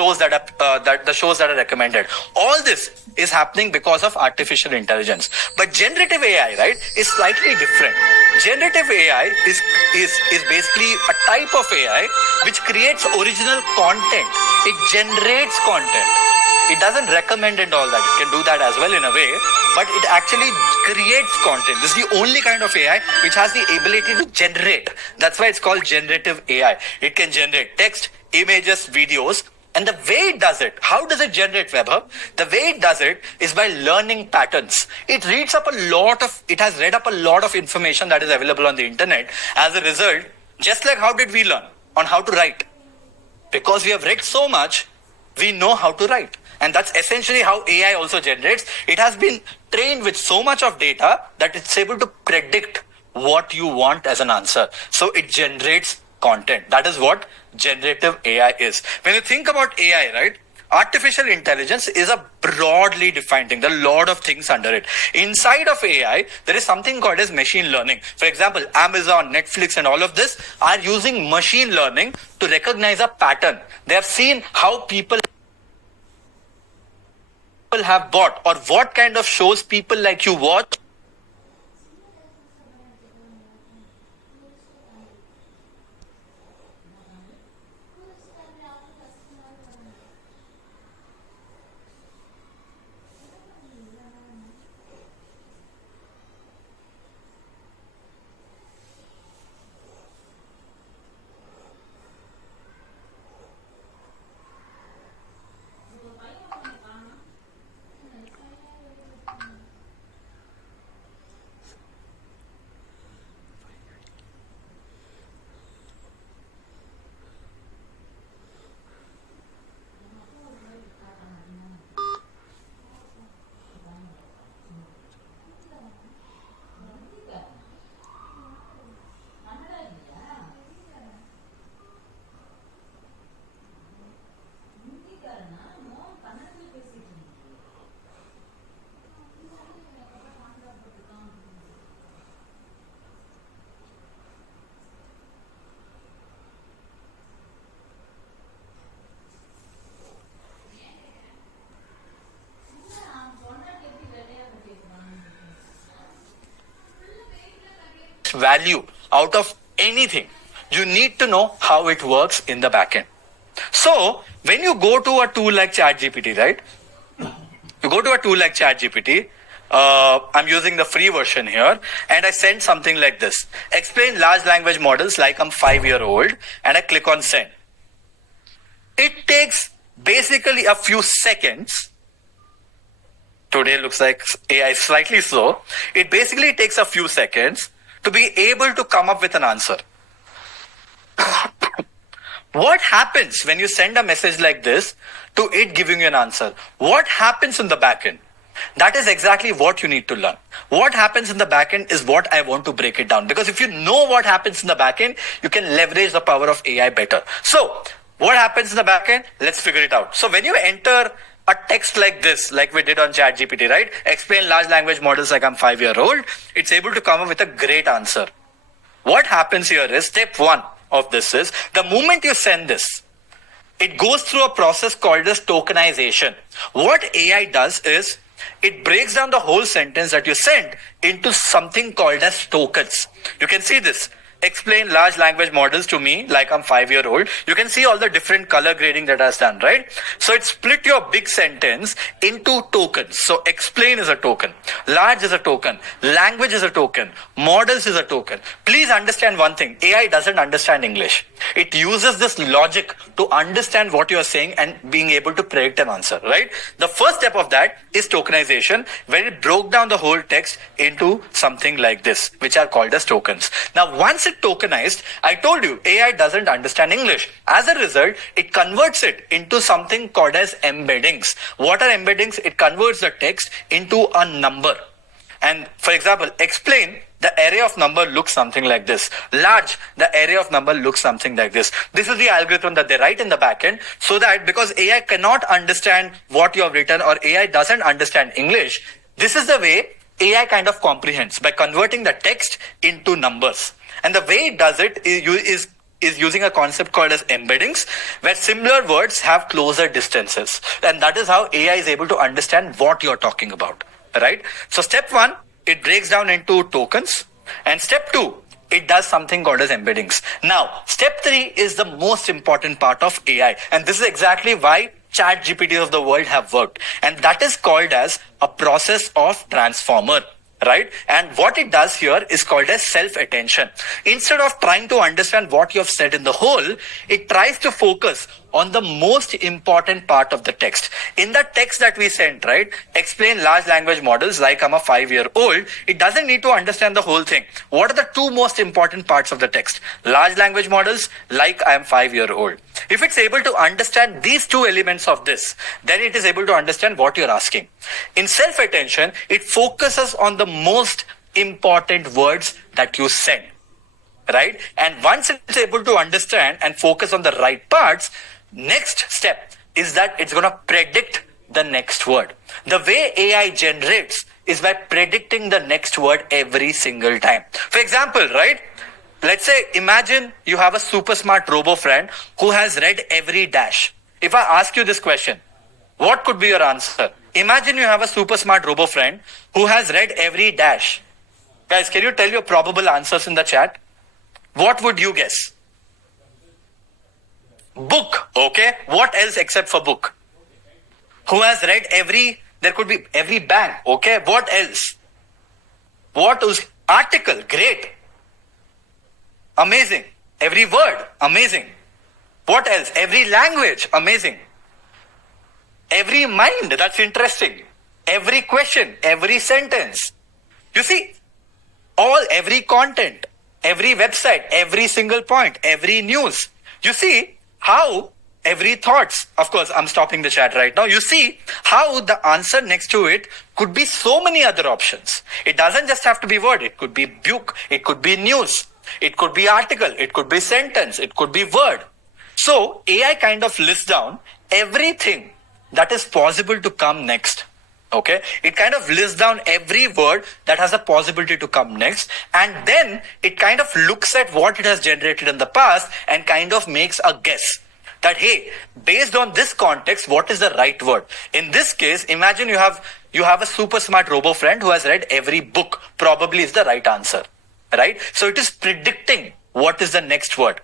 shows that are recommended. All this is happening because of artificial intelligence. But generative AI, right, is slightly different. Generative AI is basically a type of AI which creates original content. It generates content. It doesn't recommend and all that. It can do that as well in a way, but it actually creates content. This is the only kind of AI which has the ability to generate. That's why it's called generative AI. It can generate text, images, videos. And the way it does it, how does it generate, Webber? The way it does it is by learning patterns. It has read up a lot of information that is available on the internet. As a result, just like how did we learn on how to write? Because we have read so much, we know how to write. And that's essentially how AI also generates. It has been trained with so much of data that it's able to predict what you want as an answer. So it generates content. That is what generative AI is. When you think about AI, right, artificial intelligence is a broadly defined thing. There are a lot of things under it. Inside of AI, there is something called as machine learning. For example, Amazon, Netflix, and all of this are using machine learning to recognize a pattern. They have seen how people have bought or what kind of shows people like you watch. Value out of anything, you need to know how it works in the backend. So when you go to a tool like ChatGPT, right? You go to a tool like ChatGPT. I'm using the free version here, and I send something like this: explain large language models like I'm 5-year-old, and I click on send. It takes basically a few seconds. Today looks like AI is slightly slow. It basically takes a few seconds to be able to come up with an answer. What happens when you send a message like this to it giving you an answer? What happens in the backend? That is exactly what you need to learn. What happens in the backend is what I want to break it down. Because if you know what happens in the backend, you can leverage the power of AI better. So what happens in the backend? Let's figure it out. So when you enter a text like this, like we did on ChatGPT, right? Explain large language models like I'm 5-year-old. It's able to come up with a great answer. What happens here is step 1 of this is the moment you send this, it goes through a process called as tokenization. What AI does is it breaks down the whole sentence that you sent into something called as tokens. You can see this. Explain large language models to me like I'm 5-year-old. You can see all the different color grading that has done, right? So it split your big sentence into tokens. So explain is a token, large is a token, language is a token, models is a token. Please understand one thing: AI doesn't understand English. It uses this logic to understand what you're saying and being able to predict an answer, right? The first step of that is tokenization, where it broke down the whole text into something like this, which are called as tokens. Now, once it tokenized, I told you AI doesn't understand English. As a result, it converts it into something called as embeddings. What are embeddings? It converts the text into a number. And for example, explain, the array of number looks something like this. Large, the array of number looks something like this. This is the algorithm that they write in the backend, so that because AI cannot understand what you have written, or AI doesn't understand English, this is the way AI kind of comprehends, by converting the text into numbers. And the way it does it is is using a concept called as embeddings, where similar words have closer distances. And that is how AI is able to understand what you're talking about, right? So step one, it breaks down into tokens. And step two, it does something called as embeddings. Now, step three is the most important part of AI. And this is exactly why chat GPTs of the world have worked. And that is called as a process of transformer. Right? And what it does here is called as self-attention. Instead of trying to understand what you have said in the whole, it tries to focus on the most important part of the text. In the text that we sent, right, explain large language models like I'm a 5-year-old, it doesn't need to understand the whole thing. What are the two most important parts of the text? Large language models like I am 5-year-old. If it's able to understand these two elements of this, then it is able to understand what you're asking. In self-attention, it focuses on the most important words that you send, right? And once it's able to understand and focus on the right parts, next step is that it's going to predict the next word. The way AI generates is by predicting the next word every single time. For example, right? Let's say, imagine you have a super smart robo friend who has read every dash. If I ask you this question, what could be your answer? Imagine you have a super smart robo friend who has read every dash. Guys, can you tell your probable answers in the chat? What would you guess? Book, okay? What else except for book? Who has read there could be every bank, okay? What else? What is article? Great. Amazing. Every word, amazing. What else? Every language, amazing. Every mind, that's interesting. Every question, every sentence. You see, every content, every website, every single point, every news. You see how every thoughts, of course, I'm stopping the chat right now. You see how the answer next to it could be so many other options. It doesn't just have to be word. It could be book. It could be news. It could be article. It could be sentence. It could be word. So AI kind of lists down everything that is possible to come next. Okay, it kind of lists down every word that has a possibility to come next, and then it kind of looks at what it has generated in the past and kind of makes a guess that, hey, based on this context, what is the right word? In this case, imagine you have a super smart robo friend who has read every book, probably is the right answer, right? So it is predicting what is the next word.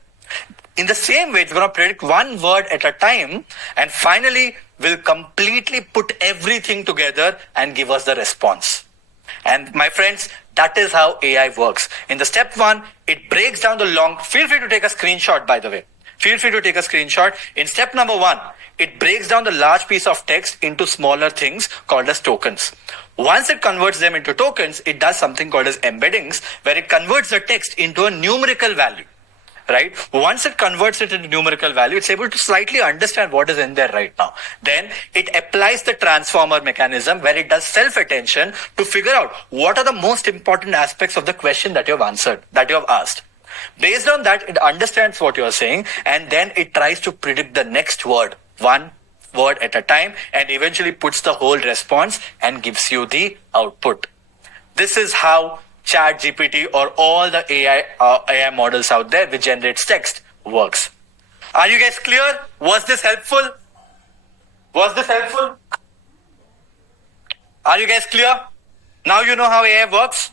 In the same way, it's going to predict one word at a time, and finally will completely put everything together and give us the response. And my friends, that is how AI works. In the step one, it breaks down the long, feel free to take a screenshot, by the way. Feel free to take a screenshot. In step number one, it breaks down the large piece of text into smaller things called as tokens. Once it converts them into tokens, it does something called as embeddings, where it converts the text into a numerical value. Right? Once it converts it into numerical value, it's able to slightly understand what is in there right now. Then it applies the transformer mechanism where it does self-attention to figure out what are the most important aspects of the question that you have answered, that you have asked. Based on that, it understands what you are saying, and then it tries to predict the next word, one word at a time, and eventually puts the whole response and gives you the output. This is how Chat GPT or all the AI models out there which generates text works. Are you guys clear? Was this helpful? Was this helpful? Are you guys clear? Now you know how AI works?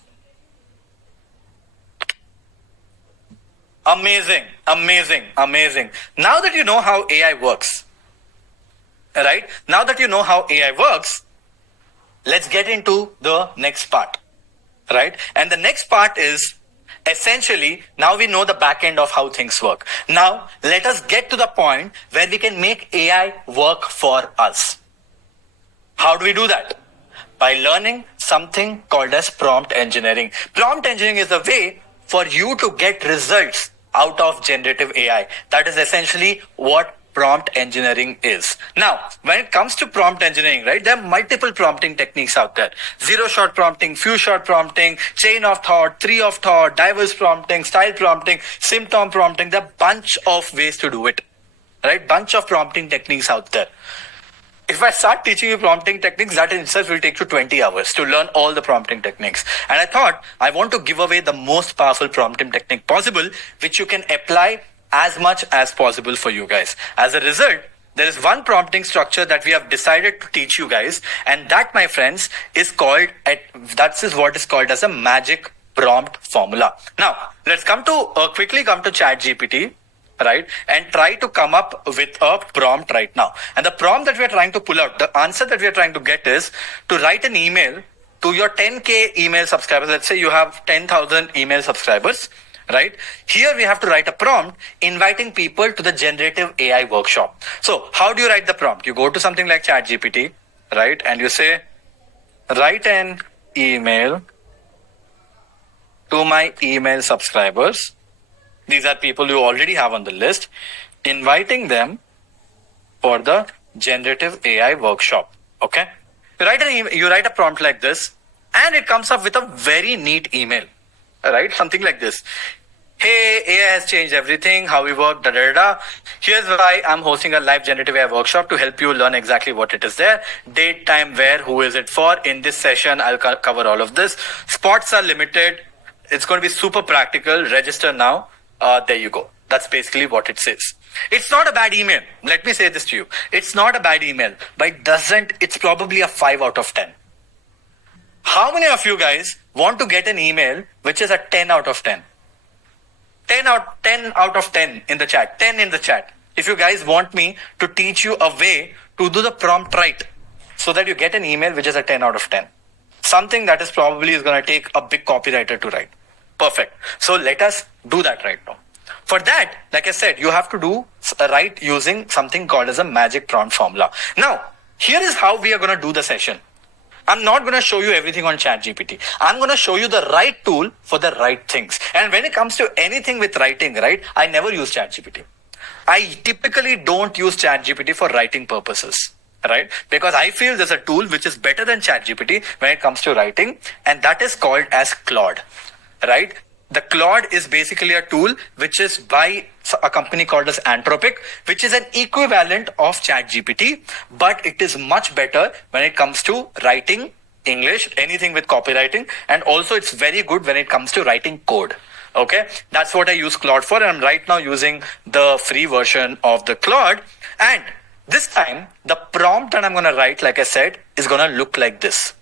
Amazing, amazing, amazing. Now that you know how AI works, right? Now that you know how AI works, let's get into the next part. Right? And the next part is essentially, now we know the back end of how things work. Now, let us get to the point where we can make AI work for us. How do we do that? By learning something called as prompt engineering. Prompt engineering is a way for you to get results out of generative AI. That is essentially what prompt engineering is. Now, when it comes to prompt engineering, right, there are multiple prompting techniques out there. Zero-shot prompting, few-shot prompting, chain of thought, tree of thought, diverse prompting, style prompting, symptom prompting. There are a bunch of ways to do it, right? Bunch of prompting techniques out there. If I start teaching you prompting techniques, that in itself will take you 20 hours to learn all the prompting techniques. And I thought I want to give away the most powerful prompting technique possible, which you can apply as much as possible for you guys. As a result, there is one prompting structure that we have decided to teach you guys, and that, my friends, is called that is what is called as a magic prompt formula. Now, let's quickly come to ChatGPT, right, and try to come up with a prompt right now. And the prompt that we are trying to pull out, the answer that we are trying to get is to write an email to your 10K email subscribers. Let's say you have 10,000 email subscribers, right? Here we have to write a prompt inviting people to the generative AI workshop. So how do you write the prompt? You go to something like ChatGPT, right? And you say, write an email to my email subscribers. These are people you already have on the list, inviting them for the generative AI workshop. Okay. You write a prompt like this, and it comes up with a very neat email, right? Something like this. Hey, AI has changed everything, how we work, da da da. Here's why I'm hosting a live generative AI workshop to help you learn exactly what it is there. Date, time, where, who is it for? In this session, I'll cover all of this. Spots are limited. It's going to be super practical. Register now. There you go. That's basically what it says. It's not a bad email. Let me say this to you. It's not a bad email, but it's probably a 5 out of 10. How many of you guys want to get an email which is a 10 out of 10? 10 out of 10 in the chat. 10 in the chat. If you guys want me to teach you a way to do the prompt right so that you get an email which is a 10 out of 10. Something that is probably going to take a big copywriter to write. Perfect. So let us do that right now. For that, like I said, you have to write using something called as a magic prompt formula. Now, here is how we are going to do the session. I'm not going to show you everything on ChatGPT. I'm going to show you the right tool for the right things. And when it comes to anything with writing, right, I never use ChatGPT. I typically don't use ChatGPT for writing purposes, right? Because I feel there's a tool which is better than ChatGPT when it comes to writing, and that is called as Claude, right? The Claude is basically a tool which is by a company called as Anthropic, which is an equivalent of ChatGPT, but it is much better when it comes to writing English, anything with copywriting, and also it's very good when it comes to writing code. Okay, that's what I use Claude for, and I'm right now using the free version of the Claude. And this time, the prompt that I'm going to write, like I said, is going to look like this.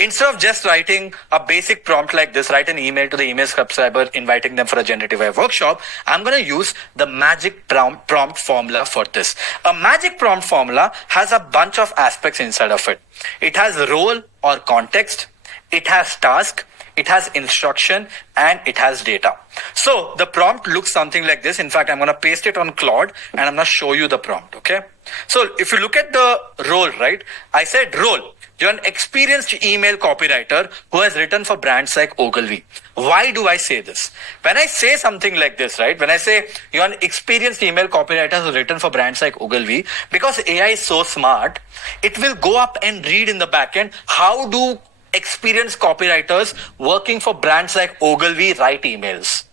Instead of just writing a basic prompt like this, write an email to the email subscriber inviting them for a generative AI workshop, I'm going to use the magic prompt formula for this. A magic prompt formula has a bunch of aspects inside of it. It has role or context, it has task, it has instruction, and it has data. So the prompt looks something like this. In fact, I'm going to paste it on Claude and I'm going to show you the prompt. Okay. So if you look at the role, right, I said role. You're an experienced email copywriter who has written for brands like Ogilvy. Why do I say this? When I say something like this, right? When I say you're an experienced email copywriter who's written for brands like Ogilvy, because AI is so smart, it will go up and read in the backend, how do experienced copywriters working for brands like Ogilvy write emails?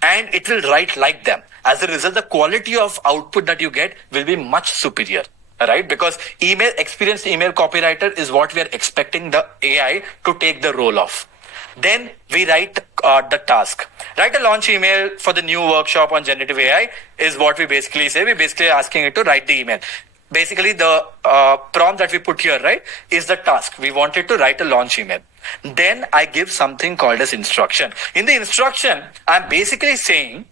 And it will write like them. As a result, the quality of output that you get will be much superior. Right? Because experienced email copywriter is what we are expecting the AI to take the role of. Then we write the task. Write a launch email for the new workshop on generative AI is what we basically say. We're basically asking it to write the email. Basically, the prompt that we put here, right, is the task. We want it to write a launch email. Then I give something called as instruction. In the instruction, I'm basically saying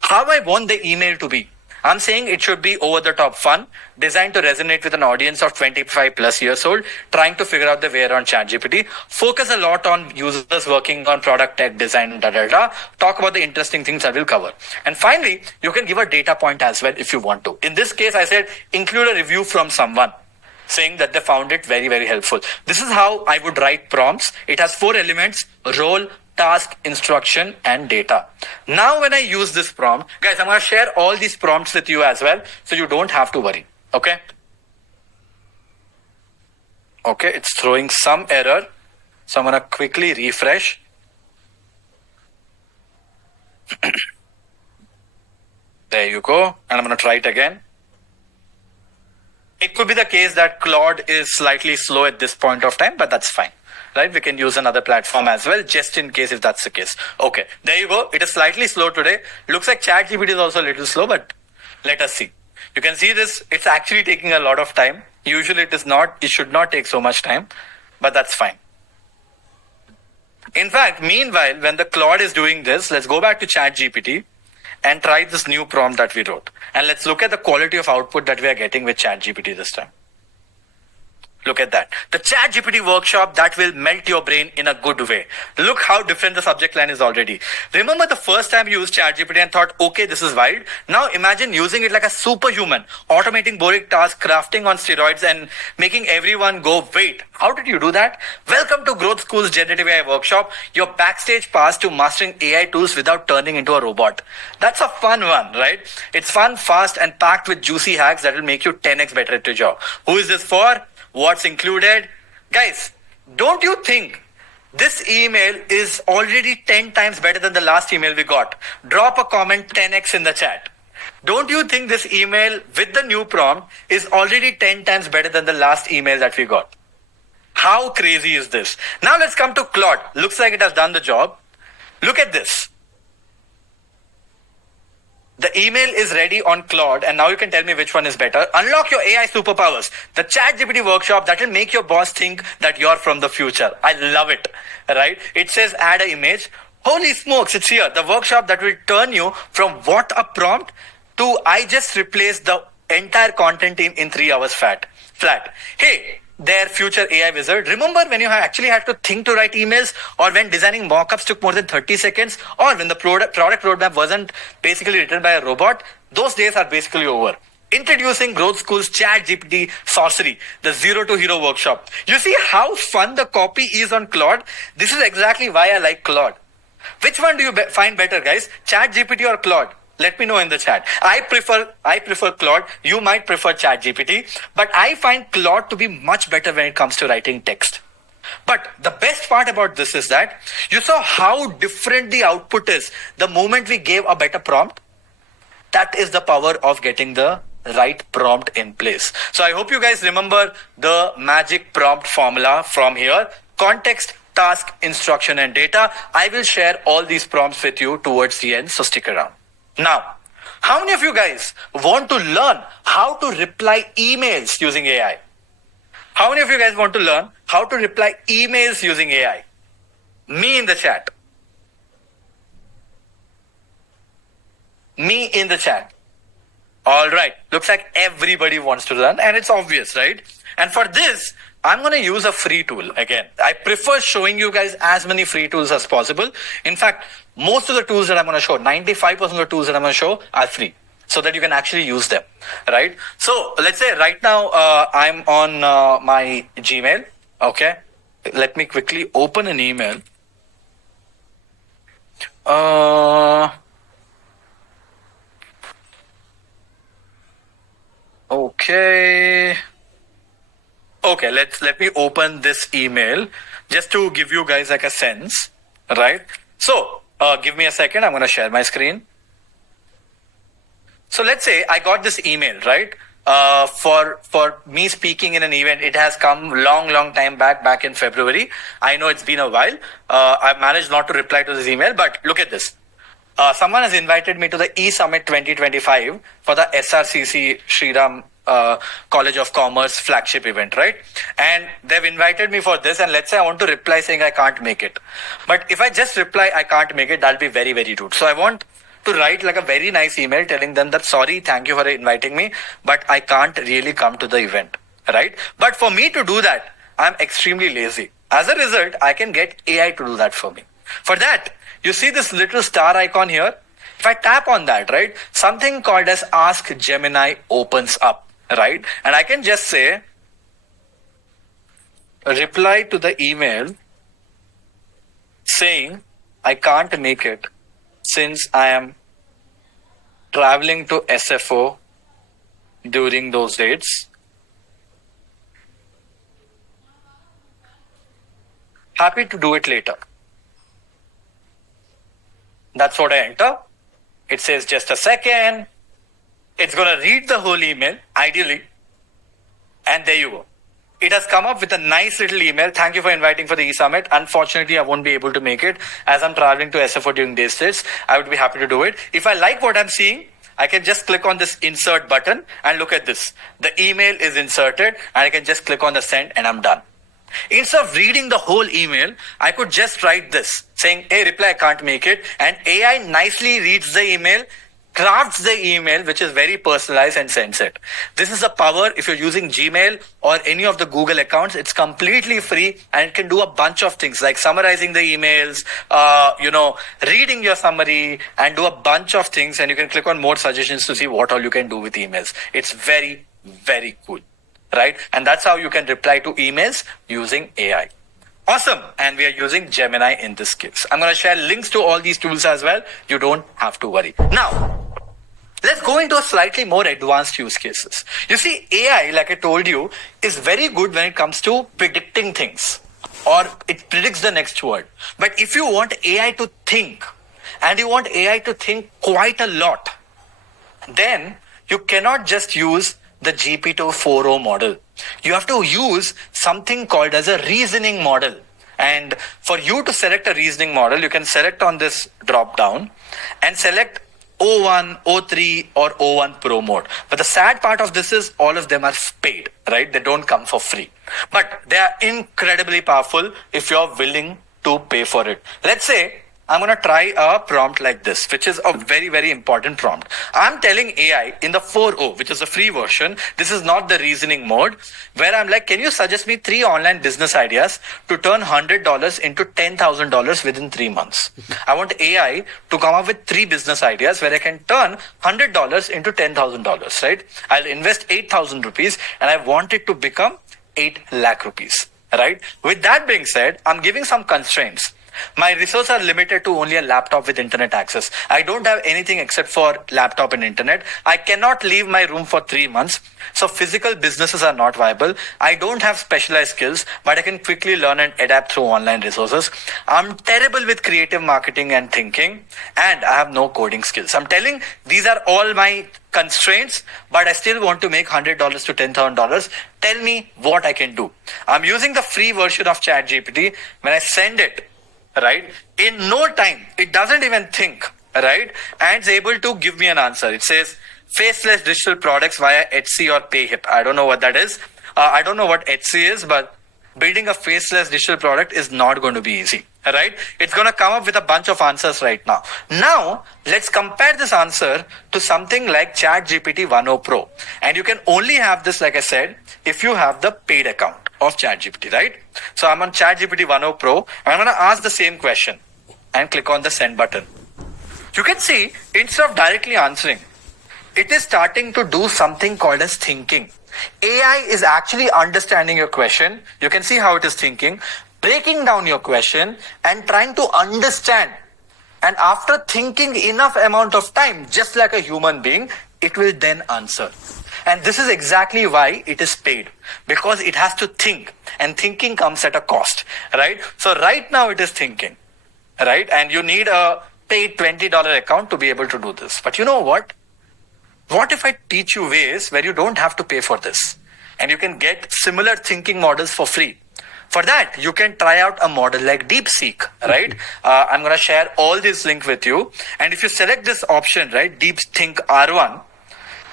how I want the email to be. I'm saying it should be over the top fun, designed to resonate with an audience of 25 plus years old, trying to figure out the way around ChatGPT, focus a lot on users working on product tech design, talk about the interesting things I will cover. And finally, you can give a data point as well if you want to. In this case, I said, include a review from someone saying that they found it very, very helpful. This is how I would write prompts. It has 4 elements: role, task, instruction, and data. Now, when I use this prompt, guys, I'm going to share all these prompts with you as well, so you don't have to worry. Okay. Okay, it's throwing some error. So I'm going to quickly refresh. There you go. And I'm going to try it again. It could be the case that Claude is slightly slow at this point of time, but that's fine. right? We can use another platform as well, just in case if that's the case. Okay, there you go. It is slightly slow today. Looks like ChatGPT is also a little slow, but let us see. You can see this. It's actually taking a lot of time. Usually it is not. It should not take so much time, but that's fine. In fact, meanwhile, when the Claude is doing this, let's go back to ChatGPT and try this new prompt that we wrote. And let's look at the quality of output that we are getting with ChatGPT this time. Look at that. The ChatGPT workshop that will melt your brain in a good way. Look how different the subject line is already. Remember the first time you used ChatGPT and thought, okay, this is wild. Now imagine using it like a superhuman, automating boring tasks, crafting on steroids, and making everyone go, wait, how did you do that? Welcome to Growth School's Generative AI workshop, your backstage pass to mastering AI tools without turning into a robot. That's a fun one, right? It's fun, fast, and packed with juicy hacks that will make you 10x better at your job. Who is this for? What's included? Guys, don't you think this email is already 10 times better than the last email we got? Drop a comment 10x in the chat. Don't you think this email with the new prompt is already 10 times better than the last email that we got? How crazy is this? Now let's come to Claude. Looks like it has done the job. Look at this. The email is ready on Claude, and now you can tell me which one is better. Unlock your AI superpowers. The ChatGPT workshop that will make your boss think that you're from the future. I love it, right? It says add an image. Holy smokes, it's here. The workshop that will turn you from what a prompt to I just replaced the entire content team in 3 hours flat. Hey, their future AI wizard. Remember when you actually had to think to write emails, or when designing mockups took more than 30 seconds, or when the product roadmap wasn't basically written by a robot? Those days are basically over. Introducing Growth School's ChatGPT Sorcery, the Zero to Hero workshop. You see how fun the copy is on Claude? This is exactly why I like Claude. Which one do you find better, guys? ChatGPT or Claude? Let me know in the chat. I prefer Claude. You might prefer ChatGPT, but I find Claude to be much better when it comes to writing text. But the best part about this is that you saw how different the output is the moment we gave a better prompt. That is the power of getting the right prompt in place. So I hope you guys remember the magic prompt formula from here. Context, task, instruction, and data. I will share all these prompts with you towards the end, so stick around. Now, how many of you guys want to learn how to reply emails using AI? How many of you guys want to learn how to reply emails using AI? Me in the chat. Me in the chat. All right. Looks like everybody wants to learn, and it's obvious, right? And for this, I'm going to use a free tool again. I prefer showing you guys as many free tools as possible. In fact, most of the tools that I'm going to show, 95% of the tools that I'm going to show are free, so that you can actually use them, right? So let's say right now I'm on my Gmail. Okay. Let me quickly open an email. Okay. Okay, let me open this email just to give you guys like a sense, right? So give me a second. I'm going to share my screen. So let's say I got this email, right? For me speaking in an event. It has come long time back in February. I know it's been a while. I've managed not to reply to this email, but look at this. Someone has invited me to the eSummit 2025 for the SRCC Sriram College of Commerce flagship event, right? And they've invited me for this, and let's say I want to reply saying I can't make it. But if I just reply I can't make it, that'll be very rude. So I want to write like a very nice email telling them that sorry, thank you for inviting me, but I can't really come to the event, right? But for me to do that, I'm extremely lazy. As a result, I can get AI to do that for me. For that, you see this little star icon here? If I tap on that, right, something called as Ask Gemini opens up, right? And I can just say, reply to the email saying I can't make it since I am traveling to SFO during those dates. Happy to do it later. That's what I enter. It says just a second. It's going to read the whole email, ideally. And there you go. It has come up with a nice little email. Thank you for inviting for the e-summit. Unfortunately, I won't be able to make it as I'm traveling to SFO during day states. I would be happy to do it. If I like what I'm seeing, I can just click on this insert button and look at this. The email is inserted and I can just click on the send and I'm done. Instead of reading the whole email, I could just write this saying, hey, reply, I can't make it. And AI nicely reads the email, crafts the email, which is very personalized, and sends it. This is the power. If you're using Gmail or any of the Google accounts, it's completely free and it can do a bunch of things like summarizing the emails, reading your summary, and do a bunch of things. And you can click on more suggestions to see what all you can do with emails. It's very, very cool, right? And that's how you can reply to emails using AI. Awesome. And we are using Gemini in this case. I'm going to share links to all these tools as well. You don't have to worry. Now, let's go into a slightly more advanced use cases. You see, AI, like I told you, is very good when it comes to predicting things, or it predicts the next word. But if you want AI to think, and you want AI to think quite a lot, then you cannot just use the GPT-4o model. You have to use something called as a reasoning model. And for you to select a reasoning model, you can select on this drop down and select O1, O3 or O1 Pro mode. But the sad part of this is all of them are paid, right? They don't come for free. But they are incredibly powerful if you're willing to pay for it. Let's say I'm going to try a prompt like this, which is a very, very important prompt. I'm telling AI in the 4o, which is the free version, this is not the reasoning mode, where I'm like, can you suggest me 3 online business ideas to turn $100 into $10,000 within 3 months? I want AI to come up with 3 business ideas where I can turn $100 into $10,000, right? I'll invest 8,000 rupees and I want it to become 8 lakh rupees, right? With that being said, I'm giving some constraints. My resources are limited to only a laptop with internet access. I don't have anything except for laptop and internet. I cannot leave my room for 3 months. So physical businesses are not viable. I don't have specialized skills, but I can quickly learn and adapt through online resources. I'm terrible with creative marketing and thinking, and I have no coding skills. I'm telling these are all my constraints, but I still want to make $100 to $10,000. Tell me what I can do. I'm using the free version of ChatGPT. When I send it, right, in no time, it doesn't even think, right, and it's able to give me an answer. It says faceless digital products via Etsy or PayHip. I don't know what that is. I don't know what Etsy is, but building a faceless digital product is not going to be easy, right? It's going to come up with a bunch of answers right now. Now, let's compare this answer to something like ChatGPT 1.0 Pro. And you can only have this, like I said, if you have the paid account of ChatGPT, right? So I'm on ChatGPT 1.0 Pro, and I'm going to ask the same question and click on the send button. You can see, instead of directly answering, it is starting to do something called as thinking. AI is actually understanding your question. You can see how it is thinking, breaking down your question and trying to understand. And after thinking enough amount of time, just like a human being, it will then answer. And this is exactly why it is paid, because it has to think, and thinking comes at a cost, right? So right now it is thinking, right? And you need a paid $20 account to be able to do this. But you know what? What if I teach you ways where you don't have to pay for this and you can get similar thinking models for free? For that, you can try out a model like DeepSeek, right? I'm going to share all these links with you. And if you select this option, right, DeepSeek R1,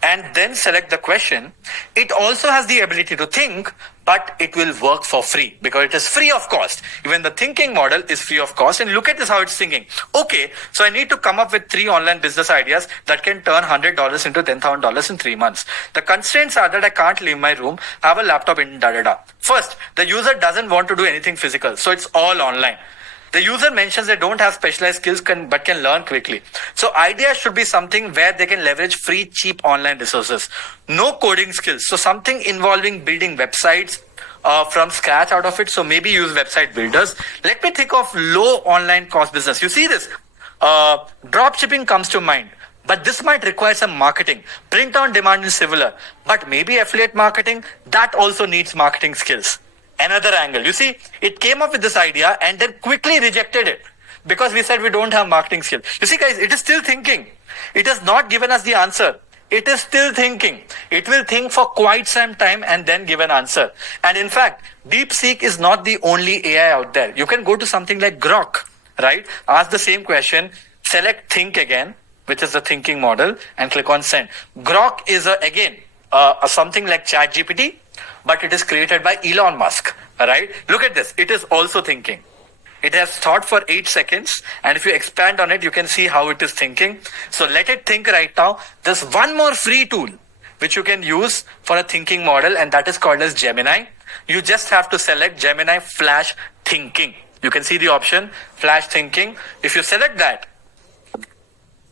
and then select the question, it also has the ability to think, but it will work for free because it is free of cost. Even the thinking model is free of cost. And look at this, how it's thinking. Okay, so I need to come up with 3 online business ideas that can turn $100 into $10,000 in 3 months. The constraints are that I can't leave my room, have a laptop in da-da-da. First, the user doesn't want to do anything physical, so it's all online. The user mentions they don't have specialized skills but can learn quickly. So ideas should be something where they can leverage free, cheap online resources. No coding skills. So something involving building websites from scratch out of it. So maybe use website builders. Let me think of low online cost business. You see this? Drop shipping comes to mind. But this might require some marketing. Print on demand is similar. But maybe affiliate marketing, that also needs marketing skills. Another angle. You see, it came up with this idea and then quickly rejected it because we said we don't have marketing skills. You see, guys, it is still thinking. It has not given us the answer. it is still thinking. It will think for quite some time and then give an answer. And in fact, DeepSeek is not the only AI out there. You can go to something like Grok, right? Ask the same question, select think again, which is the thinking model, and click on send. Grok is again something like ChatGPT, but it is created by Elon Musk, right? Look at this. It is also thinking. It has thought for 8 seconds, and if you expand on it, you can see how it is thinking. So let it think right now. There's one more free tool which you can use for a thinking model, and that is called as Gemini. You just have to select Gemini Flash Thinking. You can see the option Flash Thinking. If you select that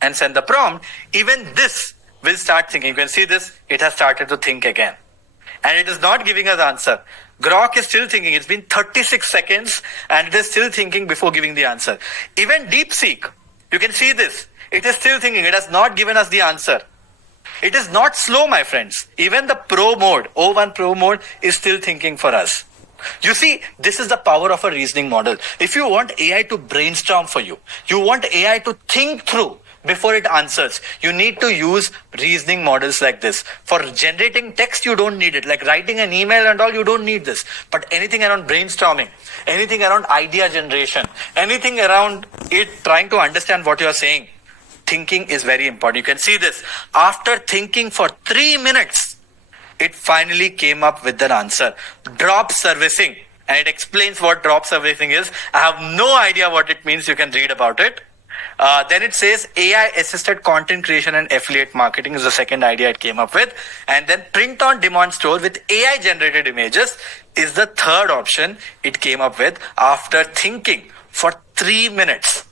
and send the prompt, even this will start thinking. You can see this, it has started to think again. And it is not giving us answer. Grok is still thinking. It's been 36 seconds and it is still thinking before giving the answer. Even DeepSeek, you can see this. It is still thinking. It has not given us the answer. It is not slow, my friends. Even the Pro mode, O1 Pro mode is still thinking for us. You see, this is the power of a reasoning model. If you want AI to brainstorm for you, you want AI to think through before it answers, you need to use reasoning models like this. For generating text, you don't need it. Like writing an email and all, you don't need this. But anything around brainstorming, anything around idea generation, anything around it trying to understand what you are saying, thinking is very important. You can see this. After thinking for 3 minutes, it finally came up with an answer. Drop servicing. And it explains what drop servicing is. I have no idea what it means. You can read about it. Then it says AI assisted content creation and affiliate marketing is the second idea it came up with. And then print on demand store with AI generated images is the third option it came up with after thinking for 3 minutes.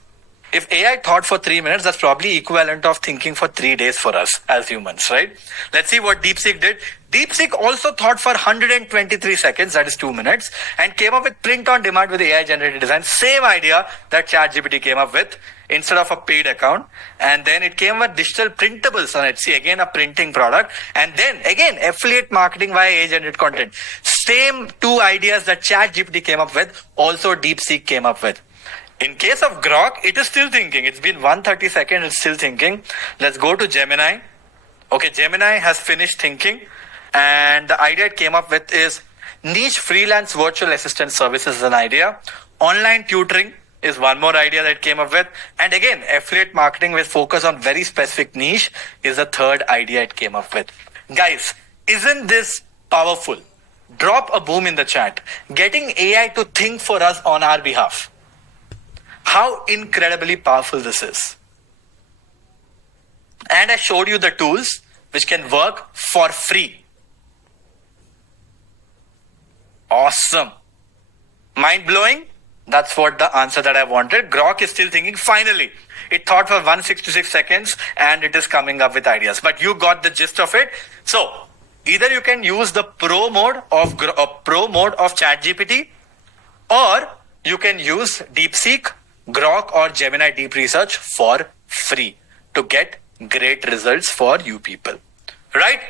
If AI thought for 3 minutes, that's probably equivalent of thinking for 3 days for us as humans, right? Let's see what DeepSeek did. DeepSeek also thought for 123 seconds, that is 2 minutes, and came up with print on demand with AI generated design. Same idea that ChatGPT came up with instead of a paid account. And then it came with digital printables on Etsy, again a printing product. And then again, affiliate marketing via AI generated content. Same two ideas that ChatGPT came up with, also DeepSeek came up with. In case of Grok, it is still thinking. It's been 130 seconds, it's still thinking. Let's go to Gemini. Okay, Gemini has finished thinking. And the idea it came up with is niche freelance virtual assistant services is an idea. Online tutoring is one more idea that it came up with. And again, affiliate marketing with focus on very specific niche is the third idea it came up with. Guys, isn't this powerful? Drop a boom in the chat. Getting AI to think for us on our behalf. How incredibly powerful this is. And I showed you the tools which can work for free. Awesome. Mind blowing? That's what the answer that I wanted. Grok is still thinking. Finally, it thought for 166 seconds and it is coming up with ideas. But you got the gist of it. So either you can use the pro mode of ChatGPT, or you can use DeepSeek, Grok or Gemini Deep Research for free to get great results for you people. Right?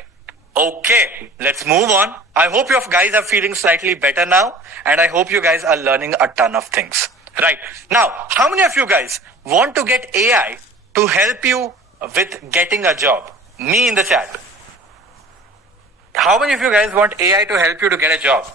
Okay, let's move on. I hope you guys are feeling slightly better now, and I hope you guys are learning a ton of things. Right. Now, how many of you guys want to get AI to help you with getting a job? Me in the chat. How many of you guys want AI to help you to get a job?